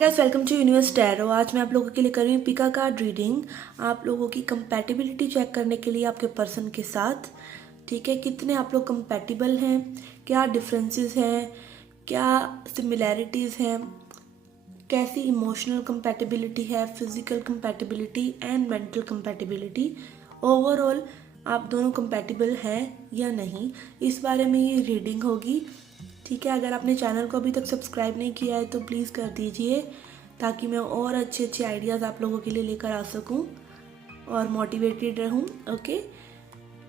Guys, welcome to Universe Tarot. आज मैं आप लोगों के लिए कर रही हूँ पिका कार्ड रीडिंग। आप लोगों की कंपैटिबिलिटी चेक करने के लिए आपके पर्सन के साथ, ठीक है, कितने आप लोग कंपैटिबल हैं, क्या डिफरेंसेस हैं, क्या सिमिलैरिटीज़ हैं, कैसी इमोशनल कंपैटिबिलिटी है, physical compatibility and mental compatibility. Overall आप दोनों कंपैटिबल हैं या नहीं, इस बारे में ये रीडिंग होगी। ठीक है, अगर आपने चैनल को अभी तक सब्सक्राइब नहीं किया है तो प्लीज़ कर दीजिए, ताकि मैं और अच्छे अच्छे आइडियाज़ आप लोगों के लिए लेकर आ सकूं और मोटिवेटेड रहूं। ओके,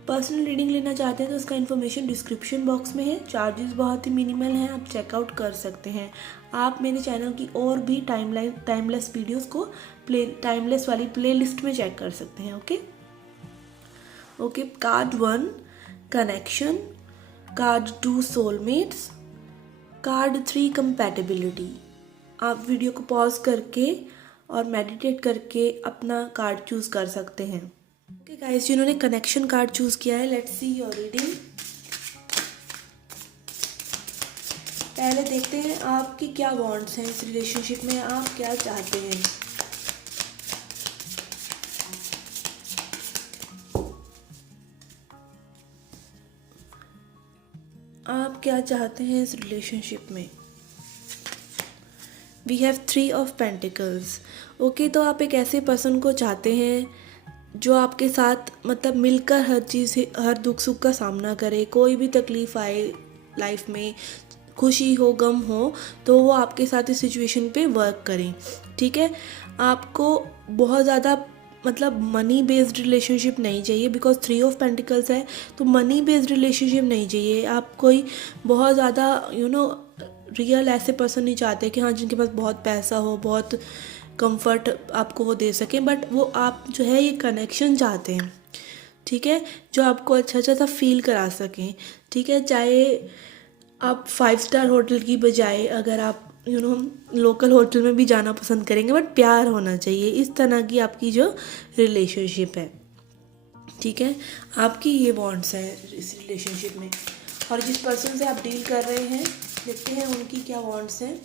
पर्सनल रीडिंग लेना चाहते हैं तो उसका इन्फॉर्मेशन डिस्क्रिप्शन बॉक्स में है। चार्जेस बहुत ही मिनिमल हैं, आप चेकआउट कर सकते हैं। आप मेरे चैनल की और भी टाइमलेस वीडियोस को टाइमलेस वाली प्लेलिस्ट में चेक कर सकते हैं। Okay, card 1 connection, card 2 soulmates, card 3 compatibility. आप वीडियो को पॉज करके और मेडिटेट करके अपना कार्ड चूज कर सकते हैं। ओके गाइस, जिन्होंने कनेक्शन कार्ड चूज किया है, लेट्स सी योर रीडिंग। पहले देखते हैं आपकी क्या वांट्स हैं इस रिलेशनशिप में, आप क्या चाहते हैं। आप क्या चाहते हैं इस रिलेशनशिप में। We have 3 of pentacles. Okay, तो आप एक ऐसे पर्सन को चाहते हैं जो आपके साथ मतलब मिलकर हर चीज़, हर दुख सुख का सामना करे। कोई भी तकलीफ़ आए लाइफ में, खुशी हो गम हो, तो वो आपके साथ इस सिचुएशन पे वर्क करें। ठीक है, आपको बहुत ज़्यादा मतलब मनी बेस्ड रिलेशनशिप नहीं चाहिए, बिकॉज 3 ऑफ पेंटिकल्स है, तो मनी बेस्ड रिलेशनशिप नहीं चाहिए। आप कोई बहुत ज़्यादा रियल ऐसे पर्सन नहीं चाहते कि हाँ जिनके पास बहुत पैसा हो, बहुत कंफर्ट आपको वो दे सकें, बट वो आप जो है ये कनेक्शन चाहते हैं। ठीक है, जो आपको अच्छा अच्छा सा फील करा सकें। ठीक है, चाहे आप 5 स्टार होटल की बजाय अगर आप लोकल होटल में भी जाना पसंद करेंगे, बट प्यार होना चाहिए। इस तरह की आपकी जो रिलेशनशिप है, ठीक है, आपकी ये बॉन्ड्स हैं इस रिलेशनशिप में। और जिस पर्सन से आप डील कर रहे हैं, देखते हैं उनकी क्या बॉन्ड्स हैं,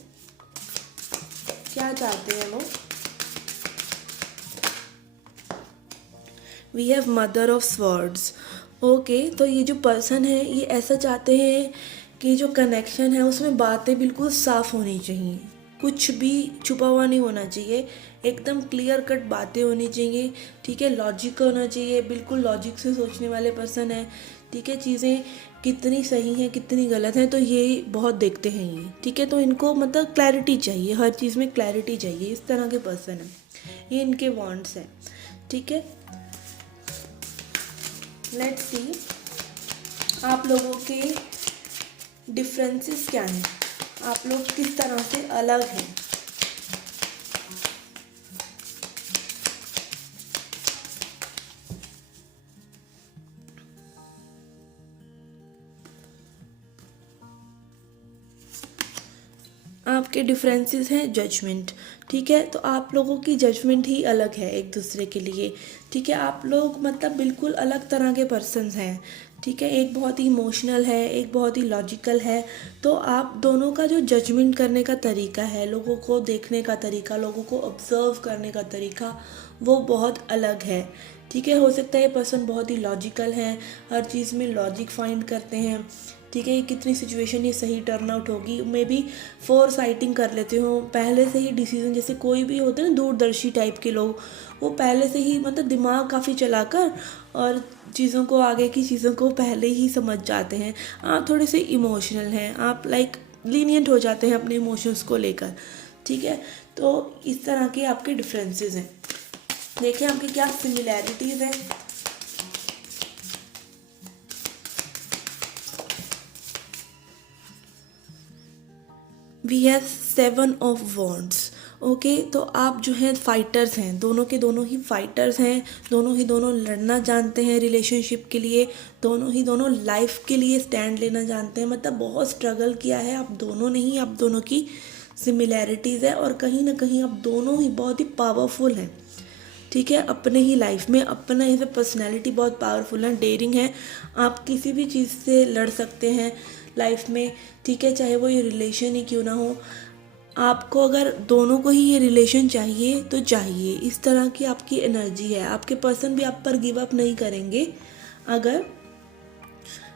क्या चाहते हैं वो। We have mother of swords. Okay, तो ये जो पर्सन है ये ऐसा चाहते हैं कि जो कनेक्शन है उसमें बातें बिल्कुल साफ होनी चाहिए, कुछ भी छुपा हुआ नहीं होना चाहिए, एकदम क्लियर कट बातें होनी चाहिए। ठीक है, लॉजिक होना चाहिए, बिल्कुल लॉजिक से सोचने वाले पर्सन है। ठीक है, चीज़ें कितनी सही हैं कितनी गलत हैं तो ये बहुत देखते हैं ये। ठीक है, तो इनको मतलब क्लैरिटी चाहिए, हर चीज़ में क्लैरिटी चाहिए, इस तरह के पर्सन है ये, इनके वांट्स हैं। ठीक है, लेट्स सी आप लोगों के डिफरेंसेस क्या हैं, आप लोग किस तरह से अलग हैं। आपके डिफरेंसेस हैं जजमेंट। ठीक है, तो आप लोगों की जजमेंट ही अलग है एक दूसरे के लिए। ठीक है, आप लोग मतलब बिल्कुल अलग तरह के पर्सन्स हैं। ठीक है, एक बहुत ही इमोशनल है, एक बहुत ही लॉजिकल है। तो आप दोनों का जो जजमेंट करने का तरीका है, लोगों को देखने का तरीका, लोगों को ऑब्जर्व करने का तरीका, वो बहुत अलग है। ठीक है, हो सकता है ये पर्सन बहुत ही लॉजिकल हैं, हर चीज़ में लॉजिक फाइंड करते हैं। ठीक है, ये कितनी सिचुएशन ये सही टर्न आउट होगी, मे बी फोर साइटिंग कर लेते हो पहले से ही डिसीजन। जैसे कोई भी होते हैं ना दूरदर्शी टाइप के लोग, वो पहले से ही मतलब दिमाग काफ़ी चलाकर और चीज़ों को, आगे की चीज़ों को पहले ही समझ जाते हैं। आप थोड़े से इमोशनल हैं, आप लाइक लीनियंट हो जाते हैं अपने इमोशंस को लेकर। ठीक है, तो इस तरह के आपके डिफरेंसेस हैं। देखिए आपकी क्या सिमिलैरिटीज़ हैं। We have 7 of wands. Okay, तो आप जो हैं फाइटर्स हैं, दोनों के दोनों ही फाइटर्स हैं, दोनों ही दोनों लड़ना जानते हैं रिलेशनशिप के लिए, दोनों ही दोनों लाइफ के लिए स्टैंड लेना जानते हैं। मतलब बहुत स्ट्रगल किया है आप दोनों ने ही, आप दोनों की सिमिलैरिटीज़ है और कहीं ना कहीं आप दोनों ही बहुत ही पावरफुल हैं। ठीक है, अपने ही लाइफ में अपना ही पर्सनैलिटी बहुत पावरफुल है, डेयरिंग है, आप किसी भी चीज़ से लड़ सकते हैं लाइफ में। ठीक है, चाहे वो ये रिलेशन ही क्यों ना हो, आपको अगर दोनों को ही ये रिलेशन चाहिए तो चाहिए, इस तरह की आपकी एनर्जी है। आपके पर्सन भी आप पर गिव अप नहीं करेंगे अगर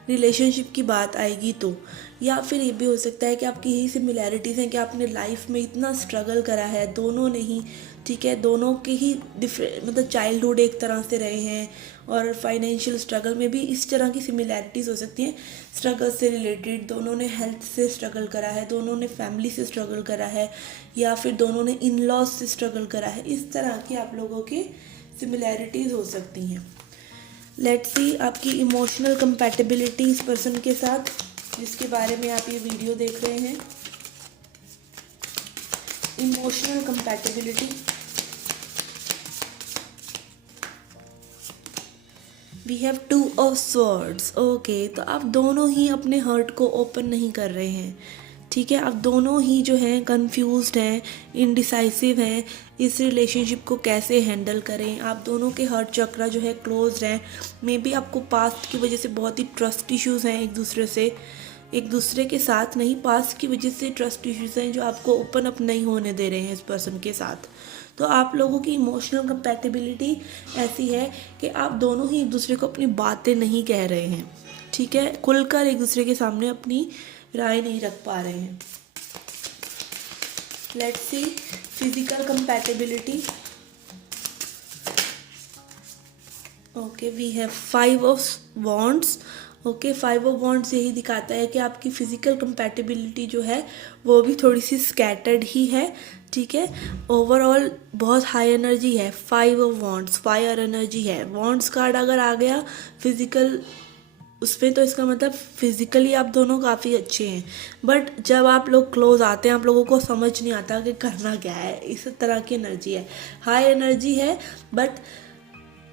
रिलेशनशिप की बात आएगी तो। या फिर ये भी हो सकता है कि आपकी यही सिमिलैरिटीज़ हैं कि आपने लाइफ में इतना स्ट्रगल करा है दोनों ने ही, ठीक है, दोनों के ही डिफरेंट मतलब चाइल्डहुड एक तरह से रहे हैं और फाइनेंशियल स्ट्रगल में भी इस तरह की सिमिलैरिटीज़ हो सकती हैं। स्ट्रगल से रिलेटेड दोनों ने हेल्थ से स्ट्रगल करा है, दोनों ने फैमिली से स्ट्रगल करा है, या फिर दोनों ने इन लॉज से स्ट्रगल करा है। इस तरह की आप लोगों की सिमिलैरिटीज़ हो सकती हैं। लेट्स सी आपकी इमोशनल कंपैटिबिलिटी इस पर्सन के साथ जिसके बारे में आप ये वीडियो देख रहे हैं। Emotional compatibility, we have 2 of swords. Okay, तो आप दोनों ही अपने हर्ट को ओपन नहीं कर रहे हैं, ठीक है। आप दोनों ही जो हैं कंफ्यूज्ड हैं, इनडिसाइसिव हैं, इस रिलेशनशिप को कैसे हैंडल करें। आप दोनों के हर्ट चक्रा जो है क्लोज हैं। मे बी आपको पास्ट की वजह से बहुत ही ट्रस्ट इश्यूज़ हैं एक दूसरे के साथ नहीं, पास्ट की वजह से ट्रस्ट इश्यूज़ हैं जो आपको ओपन अप नहीं होने दे रहे हैं इस पर्सन के साथ। तो आप लोगों की इमोशनल कंपैटिबिलिटी ऐसी है कि आप दोनों ही एक दूसरे को अपनी बातें नहीं कह रहे हैं, ठीक है, खुलकर एक दूसरे के सामने अपनी राय नहीं रख पा रहे हैं। Let's see physical compatibility. Okay, we have 5 of wands. Okay, 5 of wands यही दिखाता है कि आपकी फिजिकल कंपैटिबिलिटी जो है वो भी थोड़ी सी स्कैटर्ड ही है, ठीक है। ओवरऑल बहुत हाई एनर्जी है। 5 ऑफ वॉन्ड्स फायर एनर्जी है। वॉन्ड्स कार्ड अगर आ गया फिजिकल उसमें तो इसका मतलब फिजिकली आप दोनों काफ़ी अच्छे हैं, बट जब आप लोग क्लोज आते हैं आप लोगों को समझ नहीं आता कि करना क्या है। इस तरह की एनर्जी है, हाई एनर्जी है, बट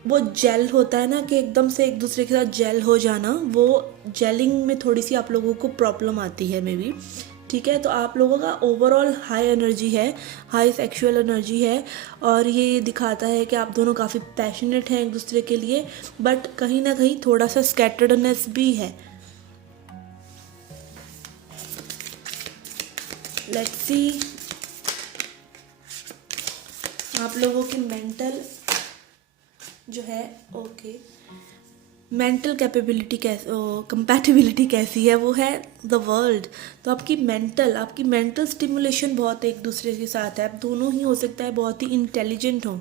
वो जेल होता है ना कि एकदम से एक दूसरे के साथ जेल हो जाना, वो जेलिंग में थोड़ी सी आप लोगों को प्रॉब्लम आती है मे बी, ठीक है। तो आप लोगों का ओवरऑल हाई एनर्जी है, हाई सेक्सुअल एनर्जी है, और ये दिखाता है कि आप दोनों काफ़ी पैशनेट हैं एक दूसरे के लिए, बट कहीं ना कहीं थोड़ा सा स्कैटर्डनेस भी है। लेट्स सी आप लोगों की मेंटल जो है, ओके, मेंटल कैपेबिलिटी कंपैटिबिलिटी कैसी है, वो है द वर्ल्ड। तो आपकी मेंटल स्टिमुलेशन बहुत एक दूसरे के साथ है। आप दोनों ही हो सकता है बहुत ही इंटेलिजेंट हो,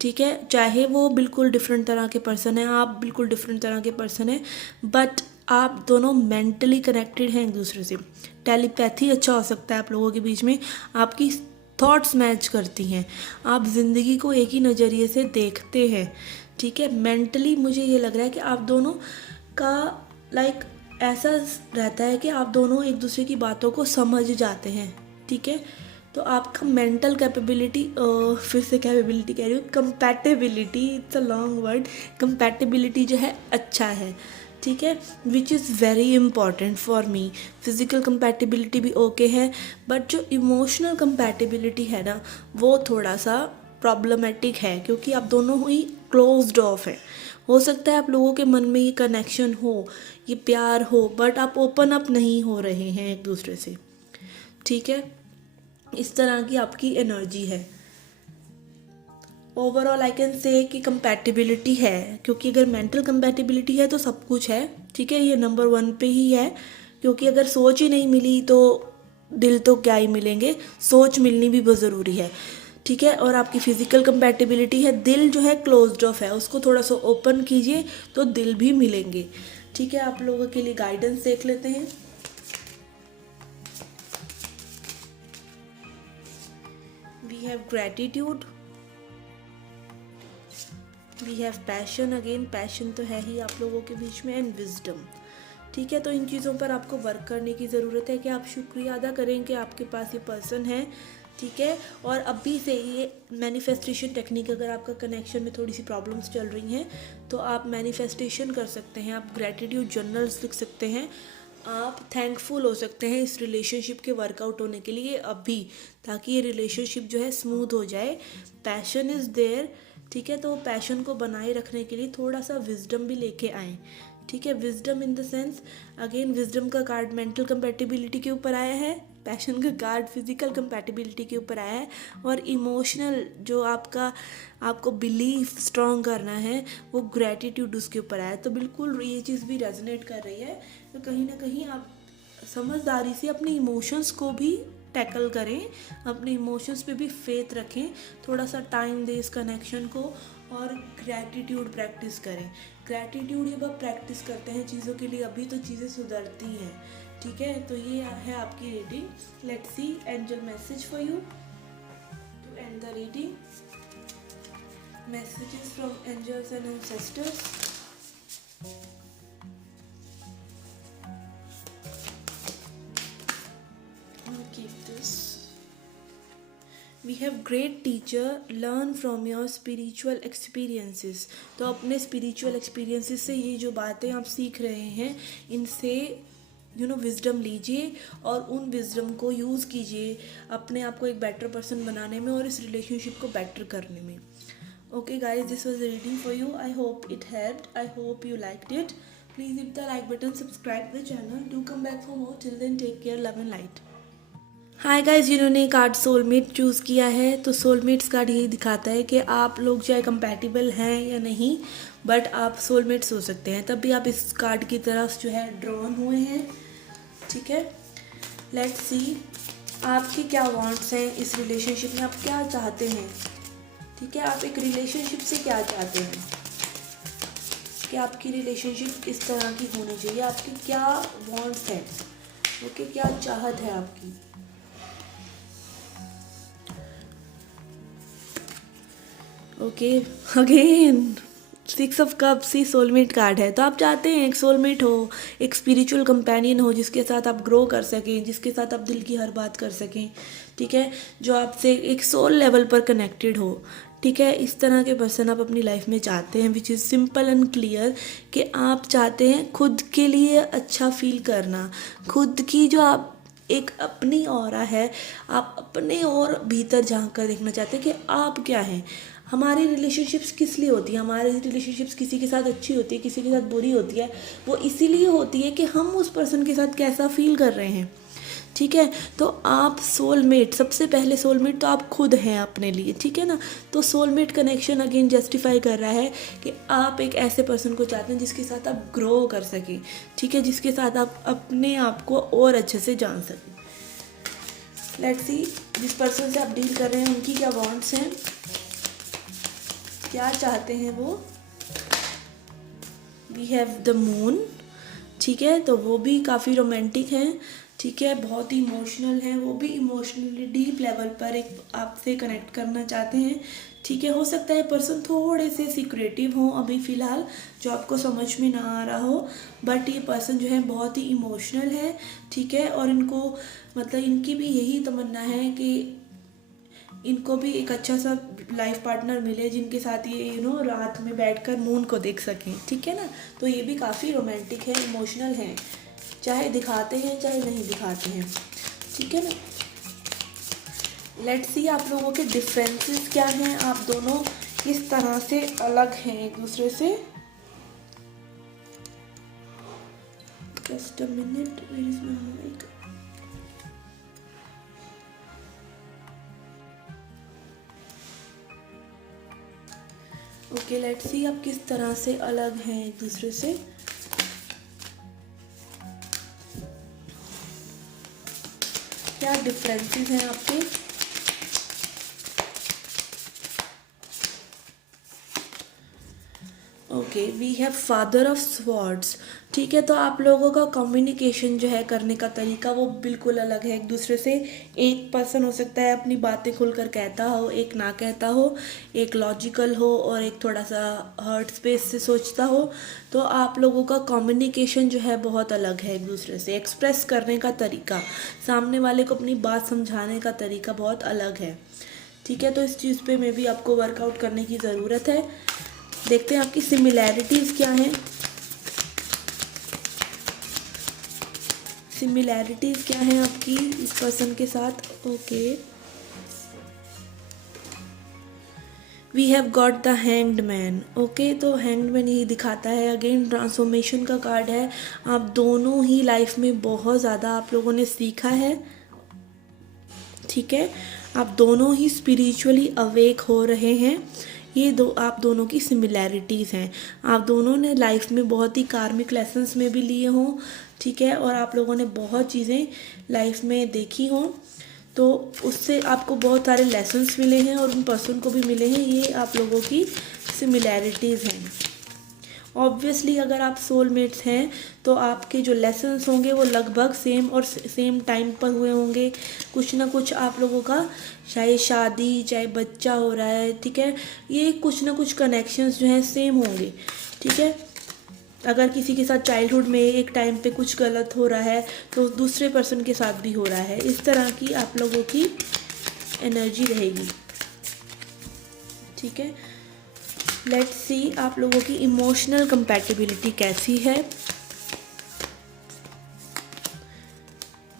ठीक है, चाहे वो बिल्कुल डिफरेंट तरह के पर्सन है, आप बिल्कुल डिफरेंट तरह के पर्सन है, बट आप दोनों मेंटली कनेक्टेड हैं एक दूसरे से। टेलीपैथी अच्छा हो सकता है आप लोगों के बीच में, आपकी थॉट्स मैच करती हैं, आप ज़िंदगी को एक ही नज़रिए से देखते हैं, ठीक है। मेंटली मुझे ये लग रहा है कि आप दोनों का लाइक ऐसा रहता है कि आप दोनों एक दूसरे की बातों को समझ जाते हैं, ठीक है। तो आपका मेंटल कैपेबिलिटी, फिर से कैपेबिलिटी कह रही हूँ, compatibility, it's a long word, compatibility जो है अच्छा है, ठीक है, which is very important for me. Physical compatibility भी ओके है, बट जो इमोशनल कंपैटिबिलिटी है ना वो थोड़ा सा प्रॉब्लमेटिक है, क्योंकि आप दोनों ही क्लोज्ड ऑफ है। हो सकता है आप लोगों के मन में ये कनेक्शन हो, ये प्यार हो, बट आप ओपन अप नहीं हो रहे हैं एक दूसरे से, ठीक है। इस तरह की आपकी एनर्जी है। ओवरऑल आई कैन से कि कंपैटिबिलिटी है, क्योंकि अगर मेंटल कंपैटिबिलिटी है तो सब कुछ है, ठीक है, ये नंबर 1 पे ही है, क्योंकि अगर सोच ही नहीं मिली तो दिल तो क्या ही मिलेंगे, सोच मिलनी भी बहुत ज़रूरी है, ठीक है। और आपकी फिजिकल कंपैटिबिलिटी है, दिल जो है क्लोज्ड ऑफ है, उसको थोड़ा सा ओपन कीजिए तो दिल भी मिलेंगे, ठीक है। आप लोगों के लिए गाइडेंस देख लेते हैं। We have gratitude, we have passion, again passion तो है ही आप लोगों के बीच में, एंड विजडम, ठीक है। तो इन चीज़ों पर आपको वर्क करने की ज़रूरत है कि आप शुक्रिया अदा करें कि आपके पास ये पर्सन है, ठीक है। और अभी से ये मैनिफेस्टेशन टेक्निक, अगर आपका कनेक्शन में थोड़ी सी प्रॉब्लम्स चल रही हैं तो आप मैनिफेस्टेशन कर सकते हैं, आप ग्रैटिट्यूड जर्नल्स लिख सकते हैं, आप थैंकफुल हो सकते हैं इस रिलेशनशिप के वर्कआउट होने के लिए अभी, ताकि ये रिलेशनशिप जो है स्मूथ हो जाए। पैशन इज़ देयर, ठीक है। तो पैशन को बनाए रखने के लिए थोड़ा सा विजडम भी लेके आएँ, ठीक है। Wisdom in the sense, again wisdom का कार्ड मेंटल कंपैटिबिलिटी के ऊपर आया है, पैशन का कार्ड फिजिकल कंपैटिबिलिटी के ऊपर आया है, और इमोशनल जो आपको बिलीफ स्ट्रॉन्ग करना है वो ग्रैटिट्यूड उसके ऊपर आया है। तो बिल्कुल ये चीज़ भी रेजोनेट कर रही है। तो कहीं ना कहीं आप समझदारी से अपने इमोशंस को भी टैकल करें, अपने इमोशंस पे भी फेथ रखें, थोड़ा सा टाइम दें इस कनेक्शन को, और ग्रैटिट्यूड प्रैक्टिस करें। ग्रैटिट्यूड जब आप प्रैक्टिस करते हैं चीज़ों के लिए अभी तो चीज़ें सुधरती हैं। ठीक है, तो ये है आपकी reading. Let's see angel message for you to end the reading. Messages from angels and ancestors. Keep this. We have great teacher, learn from your spiritual experiences। तो अपने spiritual experiences से ये जो बातें आप सीख रहे हैं इनसे विजडम लीजिए और उन विजडम को यूज़ कीजिए अपने आप को एक बेटर पर्सन बनाने में और इस रिलेशनशिप को बेटर करने में। Okay guys, this was reading for you. I hope it helped, I hope you liked it. Please hit the like button, subscribe the channel, do come back for more. Till then take care, love and light. Hi guys, जिन्होंने card soulmate choose किया है, तो soulmates card यही दिखाता है कि आप लोग चाहे कंपैटिबल हैं या नहीं, बट आप सोलमेट्स हो सकते हैं। तब भी आप इस कार्ड की तरफ जो है ड्रॉन हुए हैं। ठीक है, लेट्स सी आपके क्या वांट्स हैं इस रिलेशनशिप में, आप क्या चाहते हैं। ठीक है, आप एक रिलेशनशिप से क्या चाहते हैं, कि आपकी रिलेशनशिप इस तरह की होनी चाहिए, आपके क्या वांट्स हैं, ओके, क्या चाहत है आपकी। Okay, again 6 of cups he soulmate card है। तो आप चाहते हैं एक सोलमेट हो, एक स्पिरिचुअल कंपेनियन हो जिसके साथ आप ग्रो कर सकें, जिसके साथ आप दिल की हर बात कर सकें। ठीक है, जो आपसे एक सोल लेवल पर कनेक्टेड हो। ठीक है, इस तरह के पर्सन आप अपनी लाइफ में चाहते हैं, which is simple and clear, कि आप चाहते हैं खुद के लिए अच्छा फील करना, खुद की जो आप एक अपनी ऑरा है, आप अपने और भीतर झांक कर देखना चाहते हैं कि आप क्या हैं। हमारी रिलेशनशिप्स किस लिए होती है, हमारी रिलेशनशिप्स किसी के साथ अच्छी होती है, किसी के साथ बुरी होती है, वो इसीलिए होती है कि हम उस पर्सन के साथ कैसा फील कर रहे हैं। ठीक है, तो आप सोलमेट, सबसे पहले सोलमेट तो आप खुद हैं अपने लिए। ठीक है ना, तो सोलमेट कनेक्शन अगेन जस्टिफाई कर रहा है कि आप एक ऐसे पर्सन को चाहते हैं जिसके साथ आप ग्रो कर सकें। ठीक है, जिसके साथ आप अपने आप को और अच्छे से जान सकें। लेट्स सी जिस पर्सन से आप डील कर रहे हैं उनकी क्या वांट्स हैं, क्या चाहते हैं वो। We have the moon. ठीक है, तो वो भी काफ़ी रोमांटिक हैं। ठीक है, बहुत ही इमोशनल हैं, वो भी इमोशनली डीप लेवल पर एक आपसे कनेक्ट करना चाहते हैं। ठीक है, हो सकता है पर्सन थोड़े से सीक्रेटिव हों अभी फ़िलहाल, जो आपको समझ में ना आ रहा हो, बट ये पर्सन जो है बहुत ही इमोशनल है। ठीक है, और इनको मतलब इनकी भी यही तमन्ना है कि इनको भी एक अच्छा सा लाइफ पार्टनर मिले जिनके साथ ये रात में बैठकर मून को देख सकें। ठीक है ना, तो ये भी काफ़ी रोमांटिक है, इमोशनल हैं, चाहे दिखाते हैं चाहे नहीं दिखाते हैं। ठीक है ना, लेट्स सी आप लोगों के डिफरेंसेस क्या हैं, आप दोनों किस तरह से अलग हैं एक दूसरे से। Just a minute, where is my mic. Okay, let's see आप किस तरह से अलग हैं एक दूसरे से। क्या डिफरेंसेस हैं आपके। Okay, we have father of swords. ठीक है, तो आप लोगों का कम्युनिकेशन जो है करने का तरीका वो बिल्कुल अलग है एक दूसरे से। एक पर्सन हो सकता है अपनी बातें खुलकर कहता हो, एक ना कहता हो, एक लॉजिकल हो और एक थोड़ा सा हर्ट स्पेस से सोचता हो। तो आप लोगों का कम्युनिकेशन जो है बहुत अलग है एक दूसरे से। एक्सप्रेस करने का तरीका, सामने वाले को अपनी बात समझाने का तरीका बहुत अलग है। ठीक है, तो इस चीज़ पे में भी आपको वर्कआउट करने की ज़रूरत है। देखते हैं आपकी सिमिलैरिटीज़ क्या हैं। सिमिलैरिटीज़ क्या हैं आपकी इस पर्सन के साथ। Okay, we have got the hanged man. Okay, तो हैंग्ड मैन यही दिखाता है, अगेन ट्रांसफॉर्मेशन का कार्ड है। आप दोनों ही लाइफ में बहुत ज़्यादा आप लोगों ने सीखा है। ठीक है। आप दोनों ही स्पिरिचुअली अवेक हो रहे हैं। ये आप दोनों की सिमिलैरिटीज़ हैं। आप दोनों ने लाइफ में बहुत ही कार्मिक लेसन्स में भी लिए हों, ठीक है, और आप लोगों ने बहुत चीज़ें लाइफ में देखी हों, तो उससे आपको बहुत सारे लेसन्स मिले हैं और उन पर्सन को भी मिले हैं। ये आप लोगों की सिमिलैरिटीज़ हैं। ऑब्वियसली अगर आप सोलमेट्स हैं तो आपके जो लेसन्स होंगे वो लगभग सेम और सेम टाइम पर हुए होंगे। कुछ ना कुछ आप लोगों का, चाहे शादी चाहे बच्चा हो रहा है, ठीक है, ये कुछ ना कुछ कनेक्शंस जो हैं सेम होंगे, ठीक है। अगर किसी के साथ चाइल्डहुड में एक टाइम पे कुछ गलत हो रहा है तो दूसरे पर्सन के साथ भी हो रहा है। इस तरह की आप लोगों की एनर्जी रहेगी, ठीक है। लेट्स सी आप लोगों की इमोशनल कंपैटिबिलिटी कैसी है।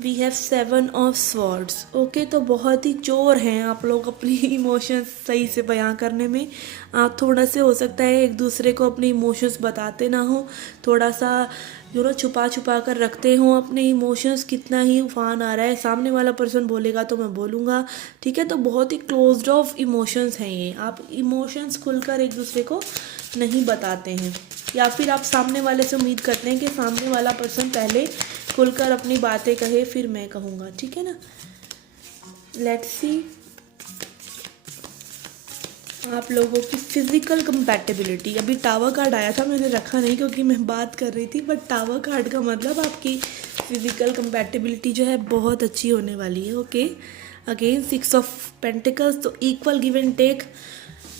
We have 7 of swords. Okay, तो बहुत ही चोर हैं आप लोग अपनी इमोशंस सही से बयां करने में। आप थोड़ा से हो सकता है एक दूसरे को अपने इमोशंस बताते ना हो, थोड़ा सा छुपा छुपा कर रखते हो अपने इमोशंस। कितना ही उफान आ रहा है, सामने वाला पर्सन बोलेगा तो मैं बोलूँगा, ठीक है। तो बहुत ही क्लोज्ड ऑफ इमोशंस हैं ये। आप इमोशंस खुलकर एक दूसरे को नहीं बताते हैं, या फिर आप सामने वाले से उम्मीद करते हैं कि सामने वाला पर्सन पहले खुलकर अपनी बातें कहे फिर मैं कहूँगा, ठीक है ना। लेट्स सी आप लोगों की फिजिकल कंपैटिबिलिटी। अभी टावर कार्ड आया था, मैंने रखा नहीं क्योंकि मैं बात कर रही थी, बट टावर कार्ड का मतलब आपकी फिजिकल कंपैटिबिलिटी जो है बहुत अच्छी होने वाली है। ओके, अगेन 6 ऑफ पेंटिकल्स, तो इक्वल गिव एंड टेक।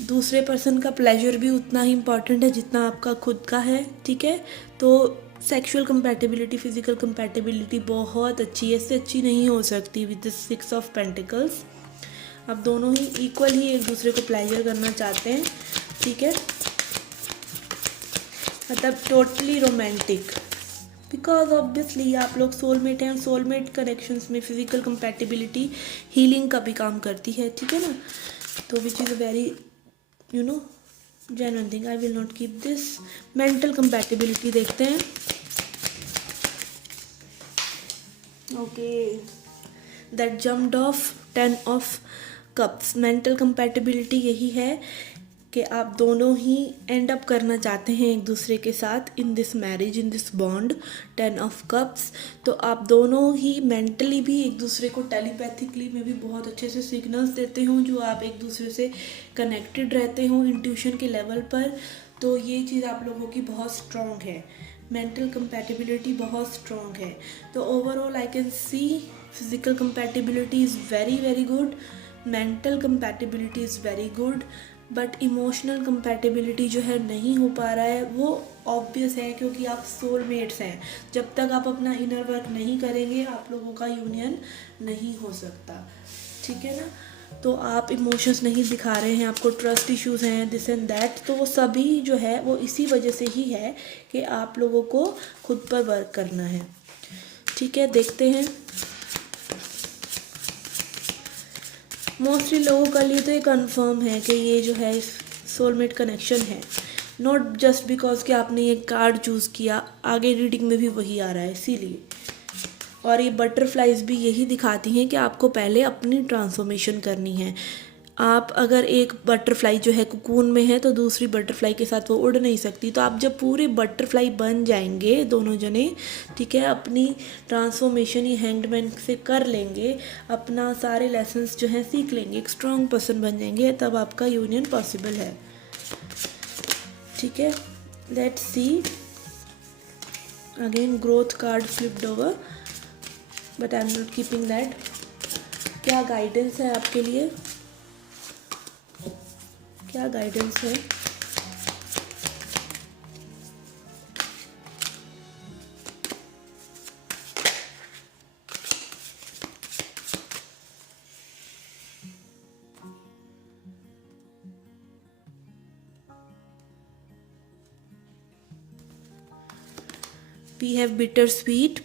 दूसरे पर्सन का प्लेजर भी उतना ही इम्पॉर्टेंट है जितना आपका खुद का है, ठीक है। तो सेक्सुअल कंपैटिबिलिटी, फिजिकल कंपैटिबिलिटी बहुत अच्छी है, इससे अच्छी नहीं हो सकती विद दिस 6 ऑफ पेंटिकल्स। आप दोनों ही इक्वल ही एक दूसरे को प्लेजर करना चाहते हैं, ठीक है, मतलब टोटली रोमांटिक। बिकॉज ऑब्वियसली आप लोग सोलमेट हैं, सोलमेट कनेक्शंस में फिजिकल कंपैटिबिलिटी हीलिंग का भी काम करती है, ठीक है ना। तो which is a very genuine thing. I will not keep this. Mental compatibility देखते हैं। Okay, that jumped of 10 of cups. Mental compatibility यही है कि आप दोनों ही एंड अप करना चाहते हैं एक दूसरे के साथ in this marriage, in this bond. 10 of cups, तो आप दोनों ही मेंटली भी एक दूसरे को टेलीपैथिकली में भी बहुत अच्छे से सिग्नल्स देते हो, जो आप एक दूसरे से कनेक्टेड रहते हो इंट्यूशन के लेवल पर। तो ये चीज़ आप लोगों की बहुत स्ट्रॉन्ग है, मेंटल कंपैटिबिलिटी बहुत स्ट्रॉन्ग है। तो overall I can see physical compatibility is very very good, mental compatibility is very good, but emotional compatibility जो है नहीं हो पा रहा है। वो ऑब्वियस है क्योंकि आप सोलमेट्स हैं। जब तक आप अपना इनर वर्क नहीं करेंगे आप लोगों का यूनियन नहीं हो सकता, ठीक है ना। तो आप इमोशंस नहीं दिखा रहे हैं, आपको ट्रस्ट इश्यूज़ हैं, दिस एंड दैट, तो वो सभी जो है वो इसी वजह से ही है कि आप लोगों को खुद पर वर्क करना है, ठीक है। देखते हैं, मोस्टली लोगों का लिए तो ये कंफर्म है कि ये जो है सोलमेट कनेक्शन है, नॉट जस्ट बिकॉज कि आपने ये कार्ड चूज़ किया, आगे रीडिंग में भी वही आ रहा है इसीलिए। और ये बटरफ्लाइज भी यही दिखाती हैं कि आपको पहले अपनी ट्रांसफॉर्मेशन करनी है। आप अगर एक बटरफ्लाई जो है कुकून में है तो दूसरी बटरफ्लाई के साथ वो उड़ नहीं सकती। तो आप जब पूरे बटरफ्लाई बन जाएंगे दोनों जने, ठीक है, अपनी ट्रांसफॉर्मेशन ये हैंगमैन से कर लेंगे, अपना सारे लेसन्स जो हैं सीख लेंगे, एक स्ट्रॉन्ग पर्सन बन जाएंगे, तब आपका यूनियन पॉसिबल है, ठीक है। Let's see again, growth card flipped over, but I am not keeping that. क्या गाइडेंस है आपके लिए, क्या गाइडेंस है। We have bitter sweet,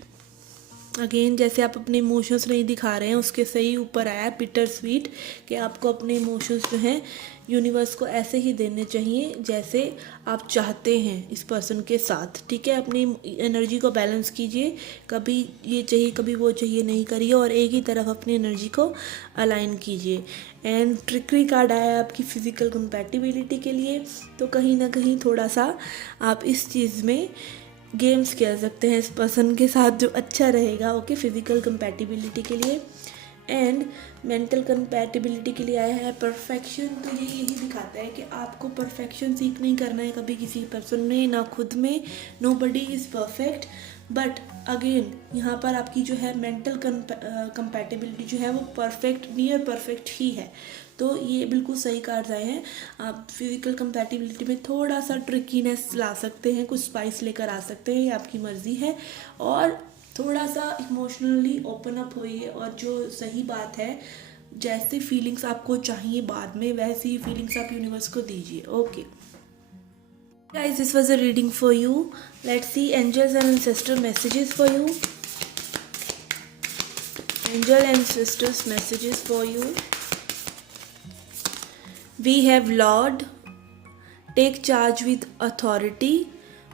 again जैसे आप अपने इमोशंस नहीं दिखा रहे हैं, उसके सही ऊपर आया है बिटर स्वीट, कि आपको अपने इमोशंस जो हैं यूनिवर्स को ऐसे ही देने चाहिए जैसे आप चाहते हैं इस पर्सन के साथ। ठीक है, अपनी एनर्जी को बैलेंस कीजिए, कभी ये चाहिए कभी वो चाहिए नहीं करिए, और एक ही तरफ अपनी एनर्जी को अलाइन कीजिए। एंड ट्रिकरी कार्ड आया है आपकी फिजिकल कंपैटिबिलिटी के लिए, तो कहीं ना कहीं थोड़ा सा आप इस चीज़ में गेम्स खेल सकते हैं इस पर्सन के साथ, जो अच्छा रहेगा। ओके, फिजिकल कंपैटिबिलिटी के लिए। एंड मेंटल कंपैटिबिलिटी के लिए आया है परफेक्शन। तो ये यही दिखाता है कि आपको परफेक्शन सीख नहीं करना है कभी किसी पर्सन में, ना खुद में। Nobody is perfect, but again यहाँ पर आपकी जो है मेंटल कंपैटिबिलिटी जो है वो परफेक्ट, नियर परफेक्ट ही है। तो ये बिल्कुल सही कार्ड्स आए हैं। आप फिजिकल कंपैटिबिलिटी में थोड़ा सा ट्रिकीनेस ला सकते हैं, कुछ स्पाइस लेकर आ सकते हैं, ये आपकी मर्ज़ी है। और थोड़ा सा इमोशनली ओपन अप होइए, और जो सही बात है, जैसे फीलिंग्स आपको चाहिए बाद में वैसी फीलिंग्स आप यूनिवर्स को दीजिए। Okay guys, this was a reading for you. Let's see angels and ancestor messages for you. Angel and sisters messages for you. We have Lord, take charge with authority.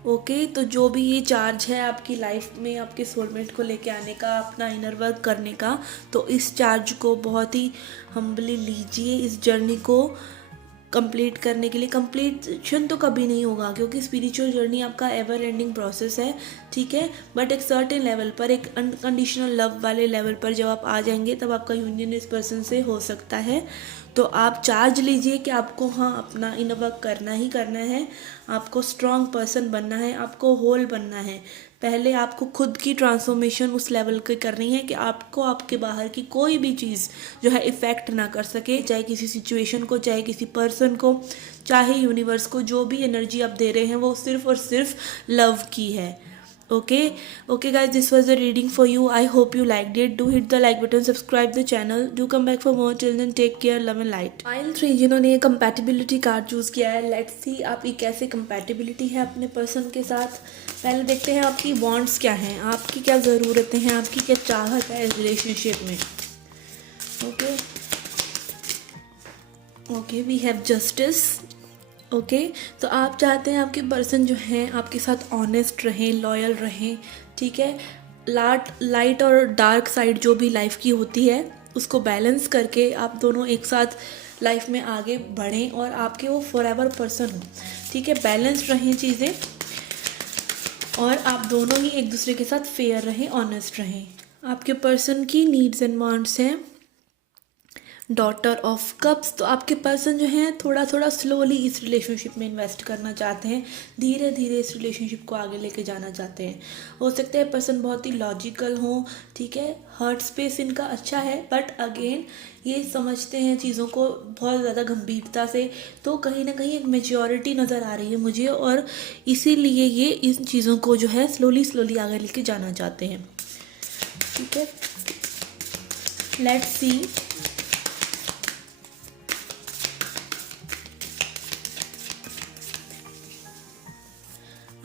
Okay, तो जो भी ये charge है आपकी life में आपके soulmate को लेके आने का, अपना इनर वर्क करने का, तो इस चार्ज को बहुत ही हम्बली लीजिए। इस जर्नी को कंप्लीट करने के लिए, कंप्लीशन तो कभी नहीं होगा क्योंकि स्पिरिचुअल जर्नी आपका एवर एंडिंग प्रोसेस है। ठीक है, बट एक सर्टेन लेवल पर, एक अनकंडीशनल लव वाले लेवल पर जब आप आ जाएंगे तब आपका यूनियन इस पर्सन से हो सकता है। तो आप चार्ज लीजिए कि आपको हाँ अपना इनर वर्क करना ही करना है, आपको स्ट्रॉन्ग पर्सन बनना है, आपको होल बनना है। पहले आपको खुद की ट्रांसफॉर्मेशन उस लेवल की करनी है कि आपको आपके बाहर की कोई भी चीज़ जो है इफ़ेक्ट ना कर सके, चाहे किसी सिचुएशन को, चाहे किसी पर्सन को, चाहे यूनिवर्स को। जो भी एनर्जी आप दे रहे हैं वो सिर्फ और सिर्फ लव की है। Okay guys, this was the reading for you. I hope you liked it. Do hit the like button, subscribe the channel, do come back for more. Till then, take care, love and light. Pile 3 जिन्होंने ये compatibility card choose किया है, let's see आपकी कैसे compatibility है अपने person के साथ। पहले देखते हैं आपकी बॉन्ड्स क्या हैं, आपकी क्या ज़रूरतें हैं, आपकी क्या चाहत है इस रिलेशनशिप में। Okay, we have justice. Okay, तो आप चाहते हैं आपके पर्सन जो हैं आपके साथ ऑनेस्ट रहें, लॉयल रहें। ठीक है, लाइट और डार्क साइड जो भी लाइफ की होती है उसको बैलेंस करके आप दोनों एक साथ लाइफ में आगे बढ़ें और आपके वो फॉरएवर पर्सन हो। ठीक है, बैलेंस रहें चीज़ें, और आप दोनों ही एक दूसरे के साथ फेयर रहें, ऑनेस्ट रहें। आपके पर्सन की नीड्स एंड वांट्स हैं डॉटर ऑफ कप्स। तो आपके पर्सन जो हैं थोड़ा थोड़ा स्लोली इस रिलेशनशिप में इन्वेस्ट करना चाहते हैं, धीरे धीरे इस रिलेशनशिप को आगे लेके जाना चाहते हैं। हो सकता है पर्सन बहुत ही लॉजिकल हो, ठीक है, हर्ट स्पेस इनका अच्छा है, बट अगेन ये समझते हैं चीज़ों को बहुत ज़्यादा गंभीरता से। तो कहीं ना कहीं एक मेच्योरिटी नज़र आ रही है मुझे, और इसीलिए ये इन चीज़ों को जो है स्लोली आगे लेके जाना चाहते हैं। ठीक है, लेट्स सी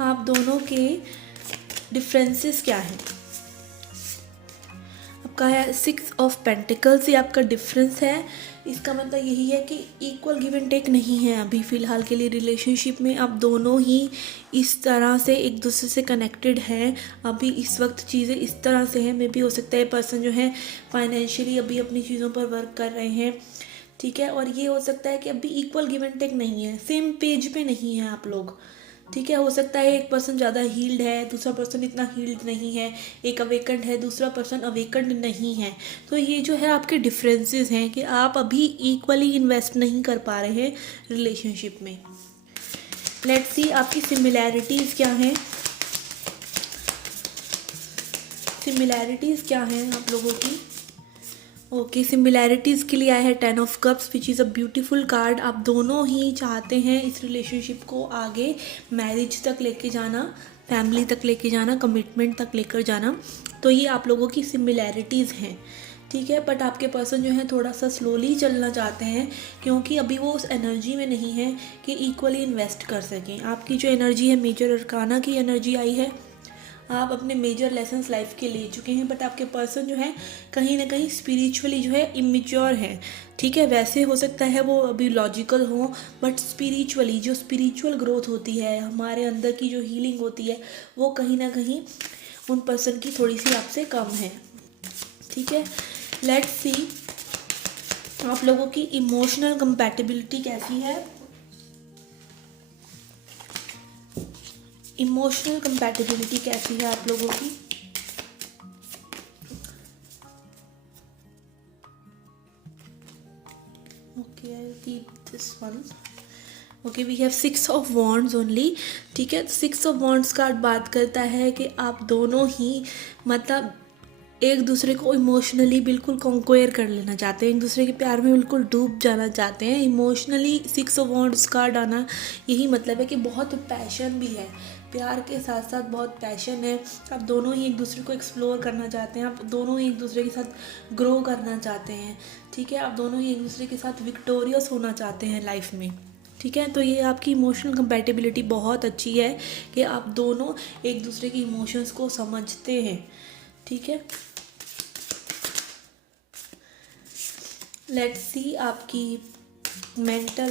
आप दोनों के डिफरेंसेस क्या हैं। आपका है 6 ऑफ पेंटिकल्स, ये आपका डिफरेंस है। इसका मतलब यही है कि इक्वल गिव एंड टेक नहीं है अभी फ़िलहाल के लिए रिलेशनशिप में। आप दोनों ही इस तरह से एक दूसरे से कनेक्टेड हैं, अभी इस वक्त चीज़ें इस तरह से हैं। मे भी हो सकता है पर्सन जो है फाइनेंशियली अभी अपनी चीज़ों पर वर्क कर रहे हैं। ठीक है, और ये हो सकता है कि अभी इक्वल गिव एंड टेक नहीं है, सेम पेज पे नहीं है आप लोग। ठीक है, हो सकता है एक पर्सन ज़्यादा हील्ड है, दूसरा पर्सन इतना हील्ड नहीं है, एक अवेकंड है, दूसरा पर्सन अवेकंड नहीं है। तो ये जो है आपके डिफरेंसेस हैं कि आप अभी इक्वली इन्वेस्ट नहीं कर पा रहे हैं रिलेशनशिप में। लेट्स सी आपकी सिमिलैरिटीज़ क्या हैं, सिमिलैरिटीज़ क्या हैं आप लोगों की। ओके, सिमिलैरिटीज़ के लिए आया है 10 of cups which is a beautiful card. आप दोनों ही चाहते हैं इस रिलेशनशिप को आगे मैरिज तक लेके जाना, फैमिली तक लेके जाना, कमिटमेंट तक लेकर जाना। तो ये आप लोगों की सिमिलैरिटीज़ हैं। ठीक है, बट आपके पर्सन जो है थोड़ा सा स्लोली चलना चाहते हैं क्योंकि अभी वो उस एनर्जी में नहीं है कि इक्वली इन्वेस्ट कर सकें। आपकी जो एनर्जी है, मेजर अरकाना की एनर्जी आई है, आप अपने मेजर लेसन्स लाइफ के ले चुके हैं, बट आपके पर्सन जो है कहीं ना कहीं स्पिरिचुअली जो है इमेच्योर है, ठीक है। वैसे हो सकता है वो अभी लॉजिकल हो, बट स्पिरिचुअली जो स्पिरिचुअल ग्रोथ होती है, हमारे अंदर की जो हीलिंग होती है, वो कहीं ना कहीं उन पर्सन की थोड़ी सी आपसे कम है, ठीक है। लेट्स सी आप लोगों की इमोशनल कंपैटिबिलिटी कैसी है। इमोशनल कंपैटिबिलिटी कैसी है आप लोगों की। Okay, I will keep this one. Okay, we have 6 of wands only, ठीक है। 6 ऑफ वॉन्ड्स कार्ड बात करता है कि आप दोनों ही मतलब एक दूसरे को इमोशनली बिल्कुल कॉन्क्वेयर कर लेना चाहते हैं, एक दूसरे के प्यार में बिल्कुल डूब जाना चाहते हैं। इमोशनली 6 ऑफ वॉन्ड्स कार्ड आना यही मतलब है कि बहुत पैशन भी है, प्यार के साथ साथ बहुत पैशन है। आप दोनों ही एक दूसरे को एक्सप्लोर करना चाहते हैं, आप दोनों ही एक दूसरे के साथ ग्रो करना चाहते हैं, ठीक है। आप दोनों ही एक दूसरे के साथ विक्टोरियस होना चाहते हैं लाइफ में, ठीक है। तो ये आपकी इमोशनल कंपैटिबिलिटी बहुत अच्छी है कि आप दोनों एक दूसरे के इमोशंस को समझते हैं, ठीक है। लेट्स सी आपकी मेंटल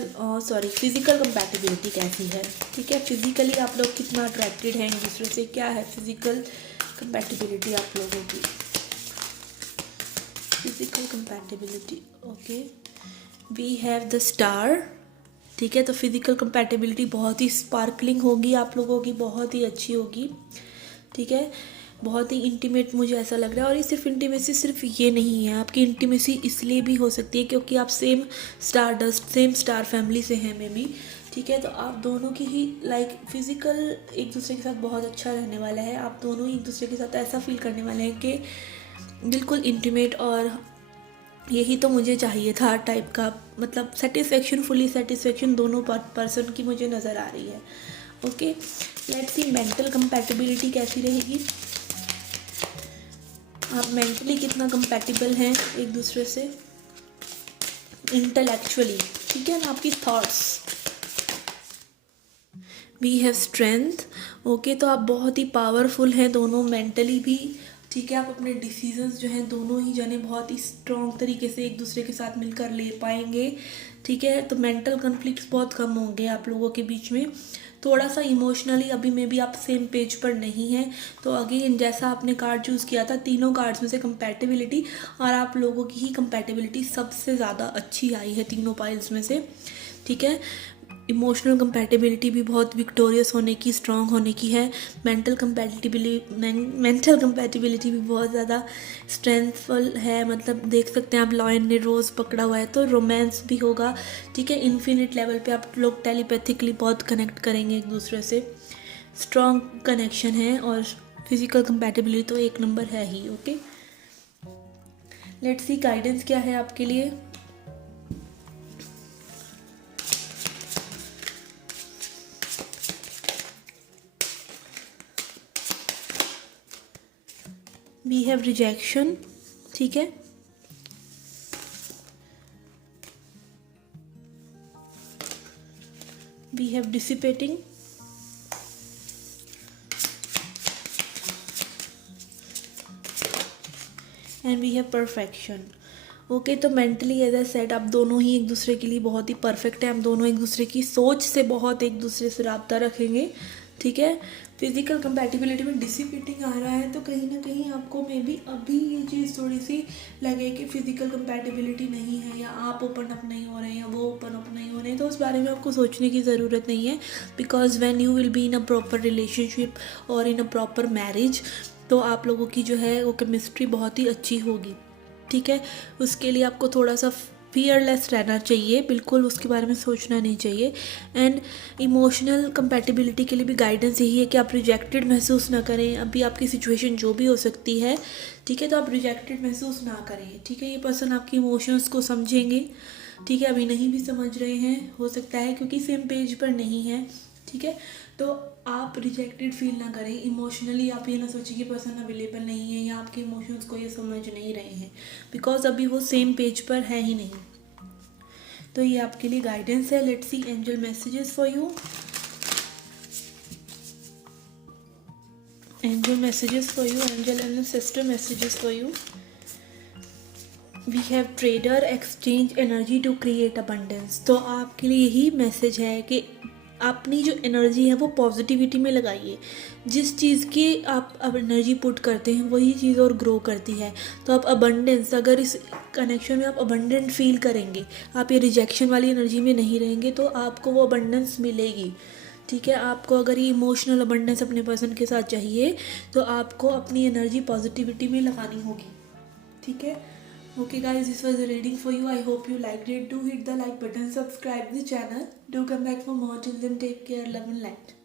फिजिकल कंपैटिबिलिटी कैसी है, ठीक है। फिजिकली आप लोग कितना अट्रैक्टेड हैं एक दूसरे से, क्या है फिजिकल कंपैटिबिलिटी आप लोगों की। Physical compatibility, okay, we have the star, ठीक है। तो फिजिकल कंपैटिबिलिटी बहुत ही स्पार्कलिंग होगी आप लोगों की, बहुत ही अच्छी होगी, ठीक है। बहुत ही इंटीमेट मुझे ऐसा लग रहा है। और ये सिर्फ इंटीमेसी सिर्फ ये नहीं है, आपकी इंटीमेसी इसलिए भी हो सकती है क्योंकि आप सेम स्टार फैमिली से हैं मे बी, ठीक है। तो आप दोनों की ही लाइक फिजिकल एक दूसरे के साथ बहुत अच्छा रहने वाला है। आप दोनों ही एक दूसरे के साथ ऐसा फील करने वाले हैं कि बिल्कुल इंटीमेट, और यही तो मुझे चाहिए था टाइप का, मतलब सेटिस्फेक्शन, फुली सेटिस्फेक्शन दोनों पर्सन की मुझे नज़र आ रही है। Okay, let's C mental compatibility कैसी रहेगी। आप मेंटली कितना कंपैटिबल हैं एक दूसरे से, इंटेलेक्चुअली, ठीक है ना, आपकी thoughts. We have strength, okay. तो आप बहुत ही पावरफुल हैं दोनों, मेंटली भी, ठीक है। आप अपने डिसीजंस जो हैं दोनों ही जने बहुत ही स्ट्रॉन्ग तरीके से एक दूसरे के साथ मिलकर ले पाएंगे, ठीक है। तो मेंटल कॉन्फ्लिक्ट्स बहुत कम होंगे आप लोगों के बीच में। थोड़ा सा इमोशनली अभी में भी आप सेम पेज पर नहीं हैं। तो अगेन जैसा आपने कार्ड चूज़ किया था, तीनों कार्ड्स में से कंपैटिबिलिटी, और आप लोगों की ही कंपैटिबिलिटी सबसे ज़्यादा अच्छी आई है तीनों पाइल्स में से, ठीक है। इमोशनल कंपैटिबिलिटी भी बहुत विक्टोरियस होने की, स्ट्रॉन्ग होने की है। मेंटल कंपैटिबिलिटी भी बहुत ज़्यादा स्ट्रेंथफुल है, मतलब देख सकते हैं आप लॉयन ने रोज़ पकड़ा हुआ है, तो रोमांस भी होगा, ठीक है। इन्फिनिट लेवल पे आप लोग टेलीपैथिकली बहुत कनेक्ट करेंगे एक दूसरे से, स्ट्रॉन्ग कनेक्शन है, और फिजिकल कंपैटिबिलिटी तो एक नंबर है ही। ओके, लेट्स सी गाइडेंस क्या है आपके लिए। वी हैव रिजेक्शन, ठीक है। We have dissipating, and we have perfection. Okay, तो मेंटली एज आई सेड आप दोनों ही एक दूसरे के लिए बहुत ही परफेक्ट है। हम दोनों एक दूसरे की सोच से बहुत एक दूसरे से राब्ता रखेंगे, ठीक है। फिजिकल कंपैटिबिलिटी में डिसिपेटिंग आ रहा है, तो कहीं ना कहीं आपको मे बी अभी ये चीज़ थोड़ी सी लगे कि फिजिकल कंपैटिबिलिटी नहीं है, या आप ओपन अप नहीं हो रहे हैं, या वो ओपन अप नहीं हो रहे हैं, तो उस बारे में आपको सोचने की ज़रूरत नहीं है। Because when you will be in a proper relationship और इन अ प्रॉपर मैरिज, तो आप लोगों की जो है वो केमिस्ट्री बहुत ही अच्छी होगी, ठीक है। उसके लिए आपको थोड़ा सा फियरलेस रहना चाहिए, बिल्कुल उसके बारे में सोचना नहीं चाहिए। एंड इमोशनल कंपैटिबिलिटी के लिए भी गाइडेंस यही है कि आप रिजेक्टेड महसूस ना करें। अभी आपकी सिचुएशन जो भी हो सकती है, ठीक है, तो आप रिजेक्टेड महसूस ना करें, ठीक है। ये पर्सन आपकी इमोशंस को समझेंगे, ठीक है। अभी नहीं भी समझ रहे हैं, हो सकता है क्योंकि सेम पेज पर नहीं है, ठीक है। तो आप रिजेक्टेड फील ना करें इमोशनली। आप ये ना सोचें कि पर्सन अवेलेबल नहीं है या आपके इमोशंस को ये समझ नहीं रहे हैं, बिकॉज अभी वो सेम पेज पर है ही नहीं। तो ये आपके लिए गाइडेंस है। Let's see angel messages for you. Angel messages for you, angel and sister messages for you. We have trader exchange energy to create abundance. तो आपके लिए यही मैसेज है कि अपनी जो एनर्जी है वो पॉजिटिविटी में लगाइए। जिस चीज़ की आप अब एनर्जी पुट करते हैं वही चीज़ और ग्रो करती है। तो आप अबंडेंस, अगर इस कनेक्शन में आप अबंडेंट फील करेंगे, आप ये रिजेक्शन वाली एनर्जी में नहीं रहेंगे, तो आपको वो अबंडेंस मिलेगी। ठीक है, आपको अगर ये इमोशनल अबंडेंस अपने पर्सन के साथ चाहिए तो आपको अपनी एनर्जी पॉजिटिविटी में लगानी होगी। ठीक है, okay guys, this was a reading for you. I hope you liked it. Do hit the like button, subscribe the channel, do come back for more. Till then, take care, love and light.